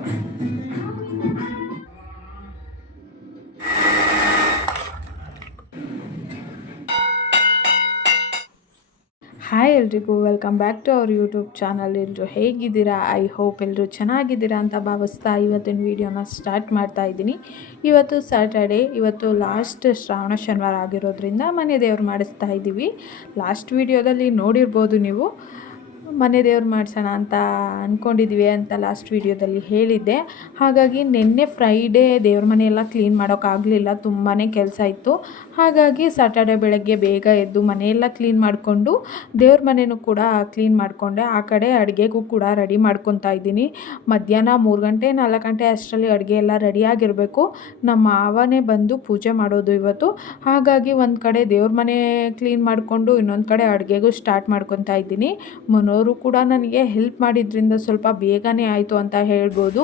Hi ಎಲ್ರಿಗೂ welcome back to our YouTube channel. ಎಲ್ಲರೂ ಹೇಗಿದ್ದೀರಾ? ಐ ಹೋಪ್ ಎಲ್ಲರೂ ಚೆನ್ನಾಗಿದ್ದೀರಾ ಅಂತ ಭಾವಿಸ್ತಾ ಇವತ್ತಿನ ವೀಡಿಯೋನ ಸ್ಟಾರ್ಟ್ ಮಾಡ್ತಾ ಇದ್ದೀನಿ. ಇವತ್ತು ಸ್ಯಾಟರ್ಡೇ, ಇವತ್ತು ಲಾಸ್ಟ್ ಶ್ರಾವಣ ಶನಿವಾರ ಆಗಿರೋದ್ರಿಂದ ಮನೆ ದೇವ್ರು ಮಾಡಿಸ್ತಾ ಇದ್ದೀವಿ. ಲಾಸ್ಟ್ ವೀಡಿಯೋದಲ್ಲಿ ನೋಡಿರ್ಬೋದು ನೀವು, ಮನೆ ದೇವ್ರು ಮಾಡಿಸೋಣ ಅಂತ ಅಂದ್ಕೊಂಡಿದ್ವಿ ಅಂತ ಲಾಸ್ಟ್ ವೀಡಿಯೋದಲ್ಲಿ ಹೇಳಿದ್ದೆ. ಹಾಗಾಗಿ ನಿನ್ನೆ ಫ್ರೈಡೇ ದೇವ್ರ ಮನೆಯೆಲ್ಲ ಕ್ಲೀನ್ ಮಾಡೋಕ್ಕಾಗಲಿಲ್ಲ, ತುಂಬಾ ಕೆಲಸ ಇತ್ತು. ಹಾಗಾಗಿ ಸ್ಯಾಟರ್ಡೆ ಬೆಳಗ್ಗೆ ಬೇಗ ಎದ್ದು ಮನೆಯೆಲ್ಲ ಕ್ಲೀನ್ ಮಾಡಿಕೊಂಡು ದೇವ್ರ ಮನೆಯೂ ಕೂಡ ಕ್ಲೀನ್ ಮಾಡಿಕೊಂಡೆ. ಆ ಕಡೆ ಅಡುಗೆಗೂ ಕೂಡ ರೆಡಿ ಮಾಡ್ಕೊತಾ ಇದ್ದೀನಿ. ಮಧ್ಯಾಹ್ನ 3 ಗಂಟೆ 4 ಗಂಟೆ ಅಷ್ಟರಲ್ಲಿ ಅಡುಗೆ ಎಲ್ಲ ರೆಡಿಯಾಗಿರಬೇಕು. ನಮ್ಮ ಮಾವನೇ ಬಂದು ಪೂಜೆ ಮಾಡೋದು ಇವತ್ತು. ಹಾಗಾಗಿ ಒಂದು ಕಡೆ ದೇವ್ರ ಮನೆ ಕ್ಲೀನ್ ಮಾಡಿಕೊಂಡು ಇನ್ನೊಂದು ಕಡೆ ಅಡುಗೆಗೂ ಸ್ಟಾರ್ಟ್ ಮಾಡ್ಕೊತಾ ಇದ್ದೀನಿ. ಮನೋರು ಕೂಡ ನನಗೆ ಹೆಲ್ಪ್ ಮಾಡಿದ್ರಿಂದ ಸ್ವಲ್ಪ ಬೇಗನೆ ಆಯಿತು ಅಂತ ಹೇಳ್ಬೋದು.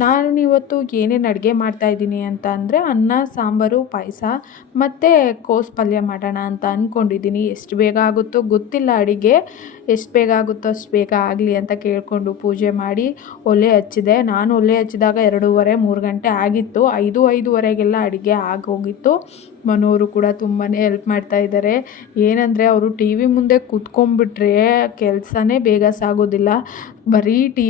ನಾನು ಇವತ್ತು ಏನೇನು ಅಡುಗೆ ಮಾಡ್ತಾಯಿದ್ದೀನಿ ಅಂತ ಅಂದರೆ ಅನ್ನ, ಸಾಂಬಾರು, ಪಾಯಸ ಮತ್ತು ಕೋಸು ಪಲ್ಯ ಮಾಡೋಣ ಅಂತ ಅಂದ್ಕೊಂಡಿದ್ದೀನಿ. ಎಷ್ಟು ಬೇಗ ಆಗುತ್ತೋ ಗೊತ್ತಿಲ್ಲ, ಅಡುಗೆ ಎಷ್ಟು ಬೇಗ ಆಗುತ್ತೋ ಅಷ್ಟು ಬೇಗ ಆಗಲಿ ಅಂತ ಕೇಳಿಕೊಂಡು ಪೂಜೆ ಮಾಡಿ ಒಲೆ ಹಚ್ಚಿದೆ. ನಾನು ಒಲೆ ಹಚ್ಚಿದಾಗ 2:30 3 ಗಂಟೆ ಆಗಿತ್ತು. 5:05 ಅಡುಗೆ ಆಗೋಗಿತ್ತು. ಮನೋರು ಕೂಡ ತುಂಬಾ ಹೆಲ್ಪ್ ಮಾಡ್ತಾಯಿದ್ದಾರೆ. ಏನಂದರೆ ಅವರು ಟಿ ವಿ ಮುಂದೆ ಕೂತ್ಕೊಂಡ್ಬಿಟ್ರೆ ಕೆಲಸನೇ ಬೇಗ ಸಾಗೋದಿಲ್ಲ. ಬರೀ ಟಿ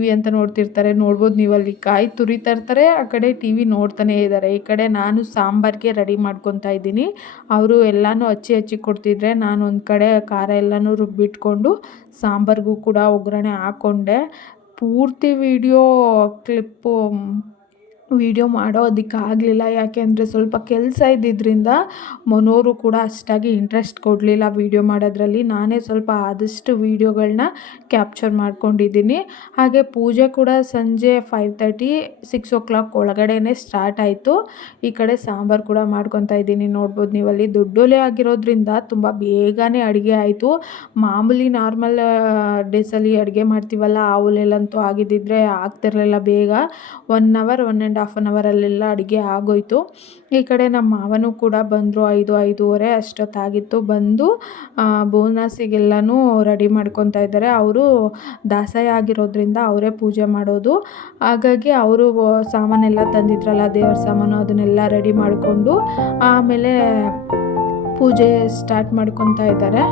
ವಿ ಅಂತ ನೋಡ್ತಿರ್ತಾರೆ. ನೋಡ್ಬೋದು ನೀವು, ಅಲ್ಲಿ ಕಾಯಿ ತುರಿತಾ ಇರ್ತಾರೆ, ಆ ಕಡೆ ಟಿ ವಿ ನೋಡ್ತಾನೇ ಇದ್ದಾರೆ. ಈ ಕಡೆ ನಾನು ಸಾಂಬಾರಿಗೆ ರೆಡಿ ಮಾಡ್ಕೊತಾ ಇದ್ದೀನಿ. ಅವರು ಎಲ್ಲನೂ ಹಚ್ಚಿ ಕೊಡ್ತಿದ್ರೆ ನಾನು ಒಂದು ಕಡೆ ಖಾರ ಎಲ್ಲನೂ ರುಬ್ಬಿಟ್ಕೊಂಡು ಸಾಂಬಾರಿಗೂ ಕೂಡ ಒಗ್ಗರಣೆ ಹಾಕ್ಕೊಂಡೆ. ಪೂರ್ತಿ ವಿಡಿಯೋ ಮಾಡೋದಕ್ಕಾಗಲಿಲ್ಲ, ಯಾಕೆಂದರೆ ಸ್ವಲ್ಪ ಕೆಲಸ ಇದ್ದಿದ್ದರಿಂದ ಮನೋರು ಕೂಡ ಅಷ್ಟಾಗಿ ಇಂಟ್ರೆಸ್ಟ್ ಕೊಡಲಿಲ್ಲ ವೀಡಿಯೋ ಮಾಡೋದ್ರಲ್ಲಿ. ನಾನೇ ಸ್ವಲ್ಪ ಆದಷ್ಟು ವೀಡಿಯೋಗಳನ್ನ ಕ್ಯಾಪ್ಚರ್ ಮಾಡ್ಕೊಂಡಿದ್ದೀನಿ. ಹಾಗೆ ಪೂಜೆ ಕೂಡ ಸಂಜೆ 5:30 6 o'clock ಒಳಗಡೆನೇ ಸ್ಟಾರ್ಟ್ ಆಯಿತು. ಈ ಕಡೆ ಸಾಂಬಾರು ಕೂಡ ಮಾಡ್ಕೊತಾ ಇದ್ದೀನಿ. ನೋಡ್ಬೋದು ನೀವಲ್ಲಿ ದೊಡ್ಡೊಲೆ ಆಗಿರೋದ್ರಿಂದ ತುಂಬ ಬೇಗನೆ ಅಡುಗೆ ಆಯಿತು. ಮಾಮೂಲಿ ನಾರ್ಮಲ್ ಡೇಸಲ್ಲಿ ಅಡುಗೆ ಮಾಡ್ತೀವಲ್ಲ, ಆ ಒಲೆಯಲ್ಲಂತೂ ಆಗಿದ್ದಿದ್ರೆ ಆಗ್ತಿರಲಿಲ್ಲ ಬೇಗ. 1 hour 1.5 ಅವರಲ್ಲೆಲ್ಲ ಅಡುಗೆ ಆಗೋಯ್ತು. ಈ ಕಡೆ ನಮ್ಮ ಮಾವನೂ ಕೂಡ ಬಂದರು. 5:30 ಅಷ್ಟೊತ್ತಾಗಿತ್ತು. ಬಂದು ಬೋನಸಿಗೆಲ್ಲನೂ ರೆಡಿ ಮಾಡ್ಕೊತಾ ಇದ್ದಾರೆ. ಅವರು ದಾಸಯ ಆಗಿರೋದ್ರಿಂದ ಅವರೇ ಪೂಜೆ ಮಾಡೋದು. ಹಾಗಾಗಿ ಅವರು ಸಾಮಾನೆಲ್ಲ ತಂದಿದ್ರಲ್ಲ, ದೇವ್ರ ಸಾಮಾನು, ಅದನ್ನೆಲ್ಲ ರೆಡಿ ಮಾಡಿಕೊಂಡು ಆಮೇಲೆ ಪೂಜೆ ಸ್ಟಾರ್ಟ್ ಮಾಡ್ಕೊತಾ ಇದ್ದಾರೆ.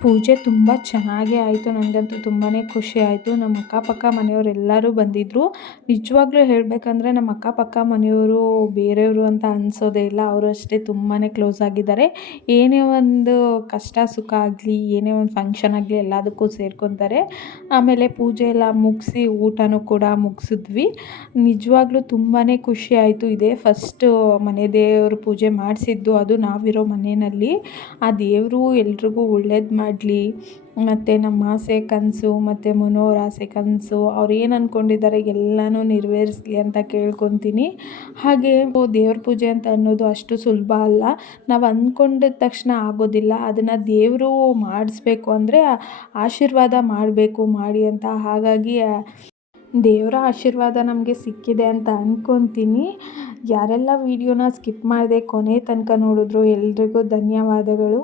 ಪೂಜೆ ತುಂಬ ಚೆನ್ನಾಗೇ ಆಯಿತು. ನನಗಂತೂ ತುಂಬಾ ಖುಷಿ ಆಯಿತು. ನಮ್ಮ ಅಕ್ಕಪಕ್ಕ ಮನೆಯವರೆಲ್ಲರೂ ಬಂದಿದ್ದರು. ನಿಜವಾಗ್ಲೂ ಹೇಳಬೇಕಂದ್ರೆ ನಮ್ಮ ಅಕ್ಕಪಕ್ಕ ಮನೆಯವರು ಬೇರೆಯವರು ಅಂತ ಅನಿಸೋದೇ ಇಲ್ಲ. ಅವರು ಅಷ್ಟೇ ತುಂಬಾ ಕ್ಲೋಸ್ ಆಗಿದ್ದಾರೆ. ಏನೇ ಒಂದು ಕಷ್ಟ ಸುಖ ಆಗಲಿ, ಏನೇ ಒಂದು ಫಂಕ್ಷನ್ ಆಗಲಿ ಎಲ್ಲದಕ್ಕೂ ಸೇರ್ಕೊತಾರೆ. ಆಮೇಲೆ ಪೂಜೆ ಎಲ್ಲ ಮುಗಿಸಿ ಊಟನೂ ಕೂಡ ಮುಗಿಸಿದ್ವಿ. ನಿಜವಾಗ್ಲೂ ತುಂಬಾ ಖುಷಿ ಆಯಿತು. ಇದೇ ಫಸ್ಟು ಮನೆ ದೇವ್ರ ಪೂಜೆ ಮಾಡಿಸಿದ್ದು, ಅದು ನಾವಿರೋ ಮನೆಯಲ್ಲಿ. ಆ ದೇವರು ಎಲ್ರಿಗೂ ಒಳ್ಳೇದು ಮಾಡಲಿ, ಮತ್ತು ನಮ್ಮ ಆಸೆ ಕನಸು ಮತ್ತು ಮನೋರ ಆಸೆ ಕನಸು ಅವ್ರು ಏನು ಅಂದ್ಕೊಂಡಿದ್ದಾರೆ ಎಲ್ಲನೂ ನೆರವೇರಿಸ್ಲಿ ಅಂತ ಕೇಳ್ಕೊತೀನಿ. ಹಾಗೆ ದೇವ್ರ ಪೂಜೆ ಅಂತ ಅನ್ನೋದು ಅಷ್ಟು ಸುಲಭ ಅಲ್ಲ. ನಾವು ಅಂದ್ಕೊಂಡಿದ್ದ ತಕ್ಷಣ ಆಗೋದಿಲ್ಲ. ಅದನ್ನು ದೇವರು ಮಾಡಿಸ್ಬೇಕು ಅಂದರೆ ಆಶೀರ್ವಾದ ಮಾಡಬೇಕು ಮಾಡಿ ಅಂತ. ಹಾಗಾಗಿ ದೇವರ ಆಶೀರ್ವಾದ ನಮಗೆ ಸಿಕ್ಕಿದೆ ಅಂತ ಅಂದ್ಕೊತೀನಿ. ಯಾರೆಲ್ಲ ವೀಡಿಯೋನ ಸ್ಕಿಪ್ ಮಾಡದೆ ಕೊನೆ ತನಕ ನೋಡಿದ್ರು ಎಲ್ರಿಗೂ ಧನ್ಯವಾದಗಳು.